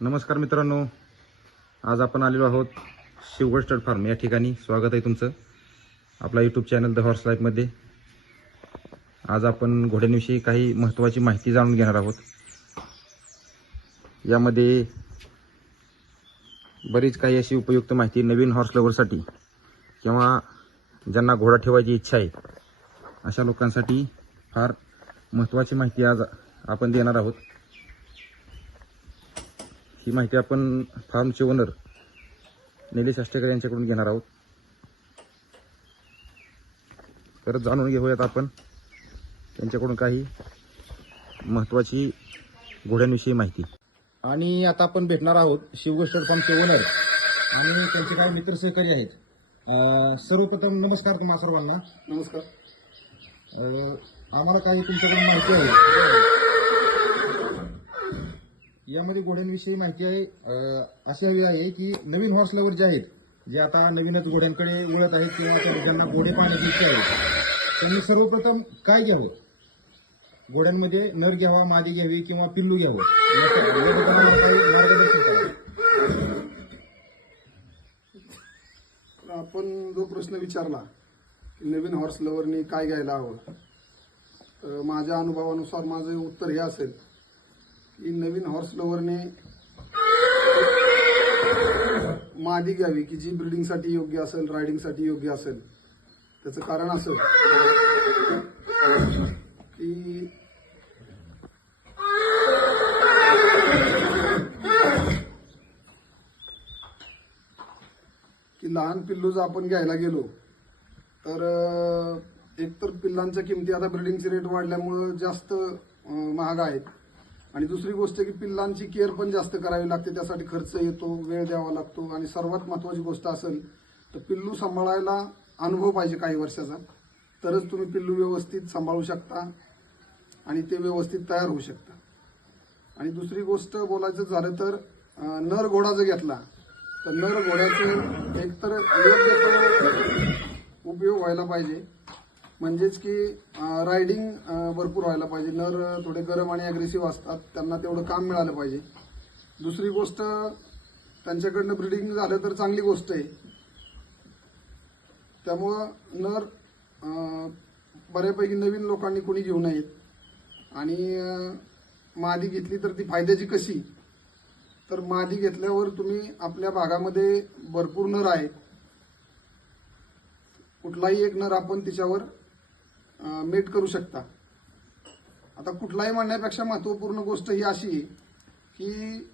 नमस्कार मित्रांनो. आज आपण आलेलो आहोत शिवगड स्टड फार्म या ठिकाणी. स्वागत आहे तुमचं आपला यूट्यूब चॅनल द हॉर्स लाईफमध्ये आज आपण घोड्यांविषयी काही महत्त्वाची माहिती जाणून घेणार आहोत. यामध्ये बरीच काही अशी उपयुक्त माहिती नवीन हॉर्स लवरसाठी किंवा ज्यांना घोडा ठेवायची इच्छा आहे अशा लोकांसाठी फार महत्त्वाची माहिती आज आपण देणार आहोत. ही माहिती आपण फार्मचे ओनर निलेश आष्टेकर यांच्याकडून घेणार आहोत. तर जाणून घेऊयात आपण. त्यांच्याकडून काही महत्त्वाची घोड्यांविषयी माहिती. आणि आता आपण भेटणार आहोत शिवगोष्ट फार्मचे ओनर आणि त्यांचे काही मित्र सहकारी आहेत. अं, सर्वप्रथम नमस्कार तुम्हा सर्वांना. नमस्कार. अं, आम्हाला काही तुमच्याकडून माहिती आहे. यामध्ये घोड्यांविषयी माहिती आहे. अशी हवी आहे की नवीन हॉर्स लवर जे आहेत जे आता नवीनच घोड्यांकडे वळत आहेत किंवा आता ज्यांना घोडे पाहण्याची इच्छा आहे त्यांनी सर्वप्रथम काय घ्यावं? घोड्यांमध्ये नर घ्यावा मादी घ्यावी किंवा पिल्लू घ्यावं? आपण जो प्रश्न विचारला की नवीन हॉर्स लवरनी काय घ्यायला हवं? माझ्या अनुभवानुसार माझं उत्तर हे असेल. की नवीन हॉर्स लवरने मादी घ्यावी की जी ब्रिडिंगसाठी योग्य असेल रायडिंगसाठी योग्य असेल. त्याचं कारण असं. की की लहान पिल्लू जर आपण घ्यायला गेलो तर एकतर पिल्लांच्या किमती आता ब्रिडिंगचे रेट वाढल्यामुळं जास्त महाग आहेत. आणि दुसरी गोष्ट की पिल्लांची केअर पण जास्त करावी लागते त्यासाठी खर्च येतो वेळ द्यावा लागतो आणि सर्वात महत्वाची गोष्ट असेल तर पिल्लू सांभाळायला अनुभव पाहिजे काही वर्षाचा. तरच तुम्ही पिल्लू व्यवस्थित सांभाळू शकता आणि ते व्यवस्थित तयार होऊ शकता. आणि दुसरी गोष्ट बोलायचं झालं तर नर घोडा जर घेतला तर नर घोड्याचं एकतर योग्य उपयोग व्हायला पाहिजे. म्हणजेच की रायडिंग भरपूर व्हायला पाहिजे. नर थोडे गरम आणि अग्रेसिव्ह असतात. त्यांना तेवढं काम मिळालं पाहिजे. दुसरी गोष्ट त्यांच्याकडनं ब्रिडिंग झालं तर चांगली गोष्ट आहे. त्यामुळं नर बऱ्यापैकी नवीन लोकांनी कोणी घेऊ नयेत. आणि मादी घेतली तर ती फायद्याची कशी? तर मादी घेतल्यावर तुम्ही आपल्या भागामध्ये भरपूर नर आहे कुठलाही एक नर आपण तिच्यावर मेट करू शकता. आता कुठलाही म्हणण्यापेक्षा महत्त्वपूर्ण गोष्ट ही अशी आहे की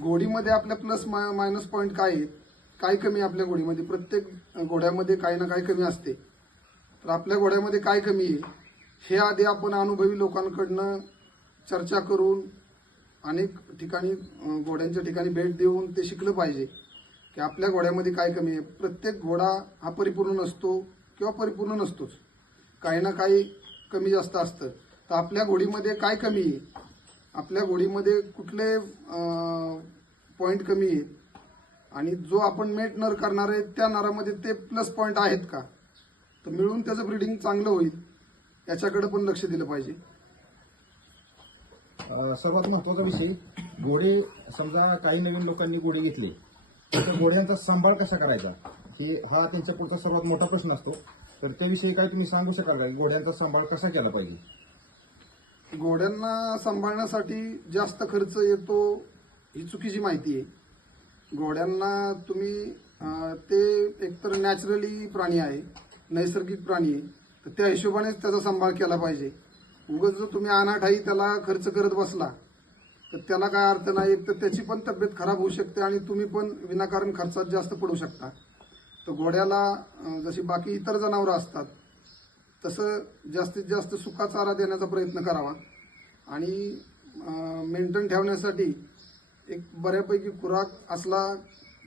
घोडीमध्ये आपल्या प्लस मायनस पॉईंट काय आहेत काय कमी आहे आपल्या घोडीमध्ये? प्रत्येक घोड्यामध्ये काही ना काही कमी असते. तर आपल्या घोड्यामध्ये काय कमी आहे? हे आधी आपण अनुभवी लोकांकडनं चर्चा करून अनेक ठिकाणी घोड्यांच्या ठिकाणी भेट देऊन ते शिकलं पाहिजे की आपल्या घोड्यामध्ये काय कमी आहे. प्रत्येक घोडा हा परिपूर्ण नसतो. किंवा परिपूर्ण नसतोच. काही ना काही कमी जास्त असतं. तर आपल्या घोडीमध्ये काय कमी आहे? आपल्या घोडीमध्ये कुठले पॉईंट कमी आहेत? आणि जो आपण मेट नर करणार आहे त्या नरामध्ये ते प्लस पॉईंट आहेत का? तर मिळून त्याचं ब्रीडिंग चांगलं होईल. याच्याकडे पण लक्ष दिलं पाहिजे. सर्वात महत्त्वाचा विषय घोडे समजा काही नवीन लोकांनी घोडे घेतले तर घोड्यांचा सांभाळ कसा करायचा? हे हा त्यांच्या पुढचा सर्वात मोठा प्रश्न असतो. तर त्याविषयी काय तुम्ही सांगू शकाल का? घोड्यांचा सांभाळ कसा केला पाहिजे? घोड्यांना सांभाळण्यासाठी जास्त खर्च येतो ही चुकीची माहिती आहे. घोड्यांना तुम्ही अं, ते एकतर नॅचरली प्राणी आहे नैसर्गिक प्राणी आहे तर त्या हिशोबानेच त्याचा सांभाळ केला पाहिजे. उगाच जर तुम्ही अनाठाई त्याला खर्च करत बसला तर त्याला काय अर्थ नाही? एक तर त्याची पण तब्येत खराब होऊ शकते आणि तुम्ही पण विनाकारण खर्चात जास्त पडू शकता. तर घोड्याला जशी बाकी इतर जनावरं असतात तसं जास्तीत जास्त सुका चारा देण्याचा प्रयत्न करावा. आणि मेंटेन ठेवण्यासाठी एक बऱ्यापैकी खुराक असला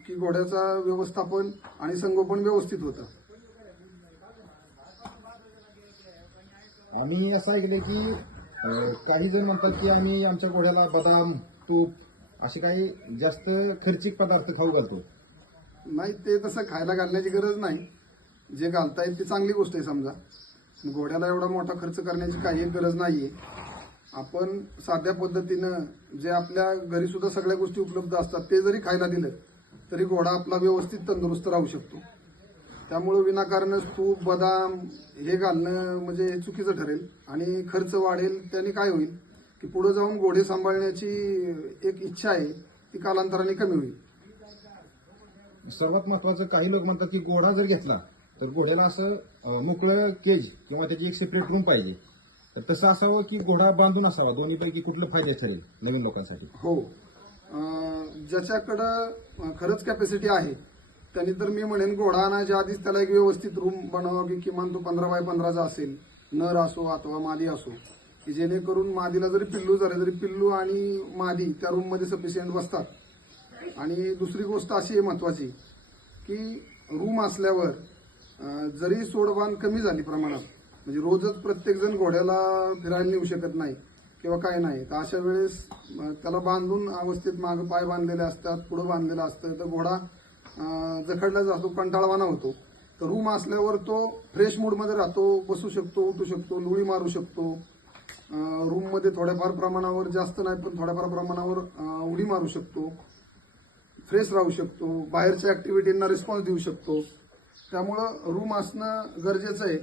की घोड्याचा व्यवस्थापन आणि संगोपन व्यवस्थित होतं. आम्ही असं ऐकलं की काही जण म्हणतात की आम्ही आमच्या घोड्याला बदाम तूप असे काही जास्त खर्चिक पदार्थ खाऊ घालतो. नाही ते तसं खायला घालण्याची गरज नाही. जे घालता येईल ती चांगली गोष्ट आहे समजा. घोड्याला एवढा मोठा खर्च करण्याची काही गरज नाही आहे आपण साध्या पद्धतीनं जे आपल्या घरी सुद्धा सगळ्या गोष्टी उपलब्ध असतात ते जरी खायला दिलं तरी घोडा आपला व्यवस्थित तंदुरुस्त राहू शकतो. त्यामुळे विनाकारण तूप बदाम हे घालणं म्हणजे हे चुकीचं ठरेल आणि खर्च वाढेल त्याने काय होईल? की पुढे जाऊन घोडे सांभाळण्याची एक इच्छा आहे ती कालांतराने कमी होईल. सर्वात महत्वाचं काही लोक म्हणतात की घोडा जर घेतला तर घोड्याला असं मोकळं केज किंवा त्याची एक सेपरेट रूम पाहिजे. तर तसं असावं की घोडा बांधून असावा दोन्हीपैकी कुठलं फायदे ठरेल नवीन लोकांसाठी? हो. ज्याच्याकडं खरंच कॅपॅसिटी आहे त्यांनी तर मी म्हणेन घोडा आणायच्या आधीच त्याला एक व्यवस्थित रूम बनवा की किमान तो पंधरा बाय पंधराचा असेल. नर असो अथवा मादी असो की जेणेकरून मादीला जरी पिल्लू झाले तरी पिल्लू आणि मादी त्या रूममध्ये सफिशियंट बसतात. आणि दुसरी गोष्ट अशी आहे महत्वाची की रूम असल्यावर जरी सोडवान कमी झाली प्रमाणात म्हणजे रोजच प्रत्येकजण घोड्याला फिरायला नेऊ शकत नाही किंवा काय नाही तर अशा वेळेस त्याला बांधून अवस्थेत मागं पाय बांधलेले असतात पुढं बांधलेलं असतं तर घोडा जखडला जातो कंटाळवाना होतो. तर रूम असल्यावर तो फ्रेश मूडमध्ये राहतो बसू शकतो उठू शकतो लुळी मारू शकतो. रूममध्ये थोड्याफार प्रमाणावर जास्त नाही पण थोड्याफार प्रमाणावर उडी मारू शकतो. फ्रेश राहू शकतो बाहेरच्या ऍक्टिव्हिटींना रिस्पॉन्स देऊ शकतो. त्यामुळं रूम असणं गरजेचं आहे.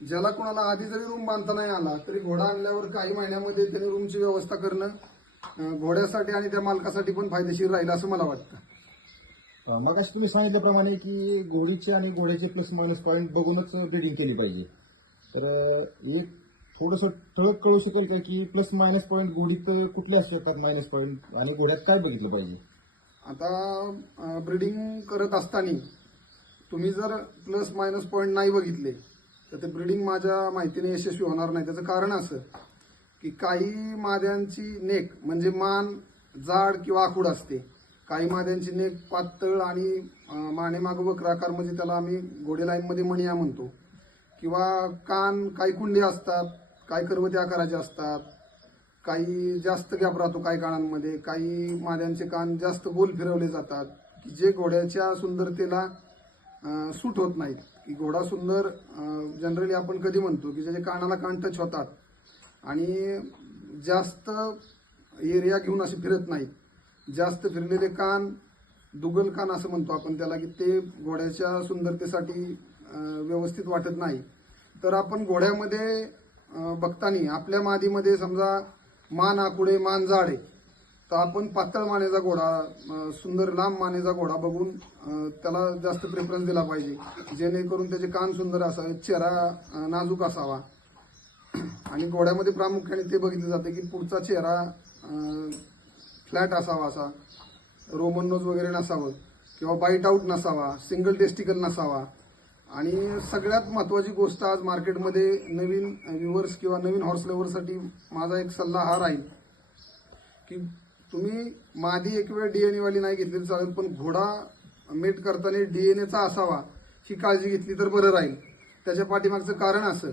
ज्याला कोणाला आधी जरी रूम बांधता नाही आला तरी घोडा आणल्यावर काही महिन्यामध्ये त्याने रूमची व्यवस्था करणं घोड्यासाठी आणि त्या मालकासाठी पण फायदेशीर राहील असं मला वाटतं. मग तुम्ही सांगितल्याप्रमाणे की घोडीचे आणि घोड्याचे प्लस मायनस पॉईंट बघूनच ब्रिडिंग केली पाहिजे. तर एक थोडंसं ठळक कळू शकेल का की प्लस मायनस पॉईंट घोडीत कुठले असू शकतात मायनस पॉईंट आणि घोड्यात काय बघितलं पाहिजे? आता ब्रिडिंग करत असताना तुम्ही जर प्लस मायनस पॉईंट नाही बघितले तर ते ब्रिडिंग माझ्या माहितीने यशस्वी होणार नाही. त्याचं कारण असं की काही माद्यांची नेक म्हणजे मान जाड किंवा आखूड असते. काही माद्यांची नेक पातळ आणि मानेमाग वक्र आकार म्हणजे त्याला आम्ही घोडे लाईनमध्ये मणिया म्हणतो. किंवा कान काही कुंडे असतात काही करवते आकाराचे असतात काही जास्त गॅप राहतो काही कानांमध्ये काही माद्यांचे कान जास्त गोल फिरवले जातात की जे घोड्याच्या सुंदरतेला सूट होत नाहीत. की घोडा सुंदर जनरली आपण कधी म्हणतो की ज्याच्या कानाला कान टच होतात आणि जास्त एरिया घेऊन असे फिरत नाहीत. जास्त फिरलेले कान दुगल कान असं म्हणतो आपण त्याला की ते घोड्याच्या सुंदरतेसाठी व्यवस्थित वाटत नाही. तर आपण घोड्यामध्ये बघताना आपल्या मादीमध्ये समजा मान आकुडे मान जाडे. आहे तर आपण पातळ मानेचा घोडा सुंदर लांब मानेचा घोडा बघून त्याला जास्त प्रेफरन्स दिला पाहिजे. जेणेकरून त्याचे कान सुंदर असावे चेहरा नाजूक असावा. आणि घोड्यामध्ये प्रामुख्याने ते बघितलं जाते की पुढचा चेहरा फ्लॅट असावा असा. रोमन नोज वगैरे नसावं. किंवा बाईट आऊट नसावा. सिंगल टेस्टिकल नसावा. आणि सगळ्यात महत्वाची गोष्ट आज मार्केटमध्ये नवीन व्ह्युअर्स किंवा नवीन हॉर्स लेवरसाठी माझा एक सल्ला हा राहील की तुम्ही मादी एक वेळ डीएनए वाली नाही घेतली तर चालेल पण घोडा मेट करताना डीएनएचा असावा ही काळजी घेतली तर बरं राहील. त्याच्या पाठीमागचं कारण असं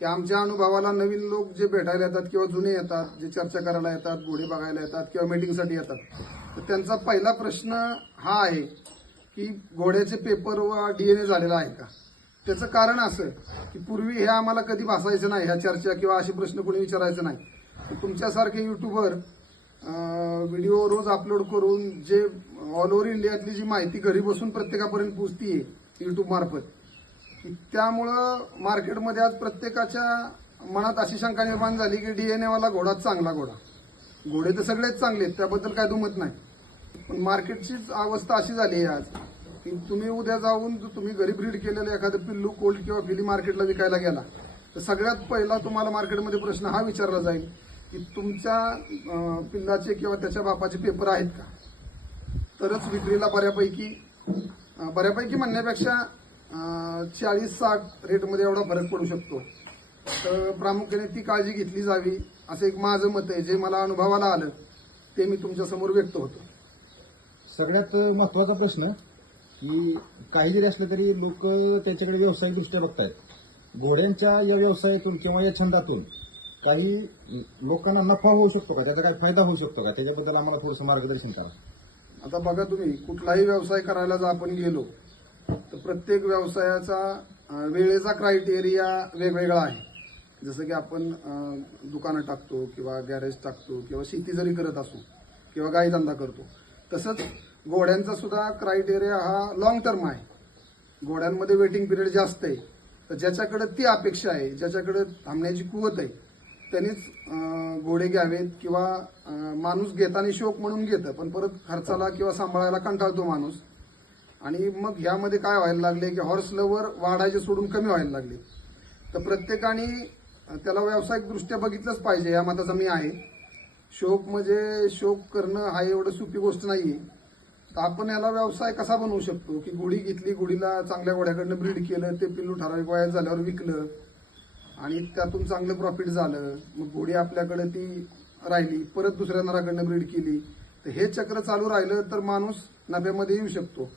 की आमच्या अनुभवाला नवीन लोक जे भेटायला येतात किंवा जुने येतात जे चर्चा करायला येतात घोडे बघायला येतात किंवा मीटिंगसाठी येतात तर त्यांचा पहिला प्रश्न हा आहे की घोड्याचे पेपर व डीएनए झालेला आहे का? त्याचं कारण असं की पूर्वी हे आम्हाला कधी भासायचं नाही ह्या चर्चा किंवा असे प्रश्न कोणी विचारायचं नाही. तुमच्यासारखे युट्यूबर व्हिडिओ रोज अपलोड करून जे ऑल ओव्हर इंडियातली जी माहिती घरी बसून प्रत्येकापर्यंत पोचतीये युट्यूब मार्फत त्यामुळं मार्केटमध्ये आज प्रत्येकाच्या मनात अशी शंका निर्माण झाली की डीएनए वाला घोडाच चांगला घोडा. घोडे तर सगळेच चांगले आहेत त्याबद्दल काय दुमत नाही. पण मार्केटचीच अवस्था अशी झाली आहे आज की तुम्ही उद्या जाऊन जर तुम्ही घरी ब्रीड केलेलं एखादं पिल्लू कोल्ड किंवा फिली मार्केटला विकायला गेला तर सगळ्यात पहिला तुम्हाला मार्केटमध्ये प्रश्न हा विचारला जाईल की तुमच्या पिल्लाचे किंवा त्याच्या बापाचे पेपर आहेत का? तरच विक्रीला बऱ्यापैकी बऱ्यापैकी म्हणण्यापेक्षा चाळीस साठ रेटमध्ये एवढा फरक पडू शकतो. तर प्रामुख्याने ती काळजी घेतली जावी असं एक माझं मत आहे. जे मला अनुभवाला आलं ते मी तुमच्यासमोर व्यक्त होतो. सगळ्यात महत्त्वाचा प्रश्न की काही जरी असलं तरी लोक त्याच्याकडे व्यावसायिकदृष्ट्या बघतायत. घोड्यांच्या या व्यवसायातून किंवा या छंदातून काही लोकांना नफा होऊ शकतो का? त्याचा काही फायदा होऊ शकतो का? त्याच्याबद्दल आम्हाला थोडंसं मार्गदर्शन करा. आता बघा तुम्ही कुठलाही व्यवसाय करायला जर आपण गेलो तर प्रत्येक व्यवसायाचा वेळेचा क्रायटेरिया वेगवेगळा आहे. जसं की आपण दुकानं टाकतो किंवा गॅरेज टाकतो किंवा शेती जरी करत असू किंवा गाई धंदा करतो तसंच घोड्यांचा सुद्धा क्रायटेरिया हा लॉंग टर्म आहे. घोड्यांमध्ये वेटिंग पिरियड जास्त आहे. तर ज्याच्याकडे ती अपेक्षा आहे ज्याच्याकडे थांबण्याची कुवत आहे त्यांनीच घोडे घ्यावेत किंवा माणूस घेताना शोक म्हणून घेतं पण परत खर्चाला किंवा सांभाळायला कंटाळतो माणूस. आणि मग ह्यामध्ये काय व्हायला लागले की हॉर्स लवर वाढायचे सोडून कमी व्हायला लागले. तर प्रत्येकाने त्याला व्यावसायिकदृष्ट्या बघितलंच पाहिजे या मताचा मी आहे. शोक म्हणजे शोक करणं हा एवढं सोपी गोष्ट नाहीये. तर आपण याला व्यवसाय कसा बनवू शकतो? की गुढी घेतली गुढीला चांगल्या घोड्याकडनं ब्रीड केलं ते पिल्लू ठराविक वयात झाल्यावर विकलं आणि त्यातून चांगलं प्रॉफिट झालं. मग गुढी आपल्याकडे ती राहिली परत दुसऱ्या नराकडनं ब्रीड केली. तर हे चक्र चालू राहिलं तर माणूस नफ्यामध्ये येऊ शकतो.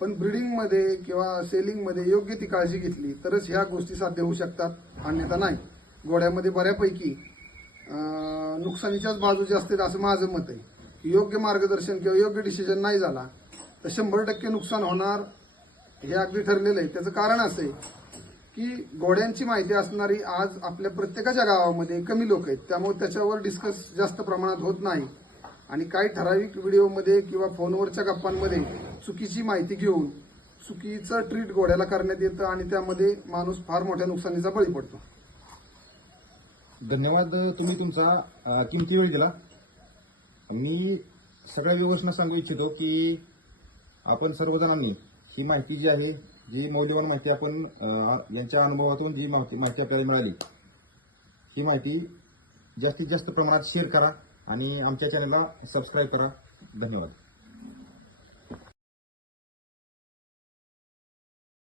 पण ब्रीडिंगमध्ये किंवा सेलिंगमध्ये योग्य ती काळजी घेतली तरच ह्या गोष्टी साध्य होऊ शकतात. अन्यथा नाही. घोड्यामध्ये बऱ्यापैकी नुकसानीच्याच बाजू जास्त असं माझं मत आहे. की योग्य मार्गदर्शन किंवा योग्य डिसिजन नाही झाला तर शंभर टक्के नुकसान होणार हे अगदी ठरलेलं आहे. त्याचं कारण असं आहे की घोड्यांची माहिती असणारी आज आपल्या प्रत्येकाच्या गावामध्ये कमी लोक आहेत. त्यामुळे त्याच्यावर डिस्कस जास्त प्रमाणात होत नाही. आणि काही ठराविक व्हिडिओमध्ये किंवा फोनवरच्या गप्पांमध्ये चुकीची माहिती घेऊन चुकीचं ट्रीट घोड्याला करण्यात येतं आणि त्यामध्ये माणूस फार मोठ्या नुकसानीचा बळी पडतो. धन्यवाद तुम्ही तुमचा अ, किमती वेळ दिला. मी सगळ्या व्यवस्था सांगू इच्छितो की आपण सर्वजणांनी ही माहिती जी आहे जी मौल्यवान माहिती आपण अ, यांच्या अनुभवातून जी माहिती माहिती आपल्याला मिळाली ही माहिती जास्तीत जास्त प्रमाणात शेअर करा आणि आमच्या चॅनलला सबस्क्राईब करा. धन्यवाद.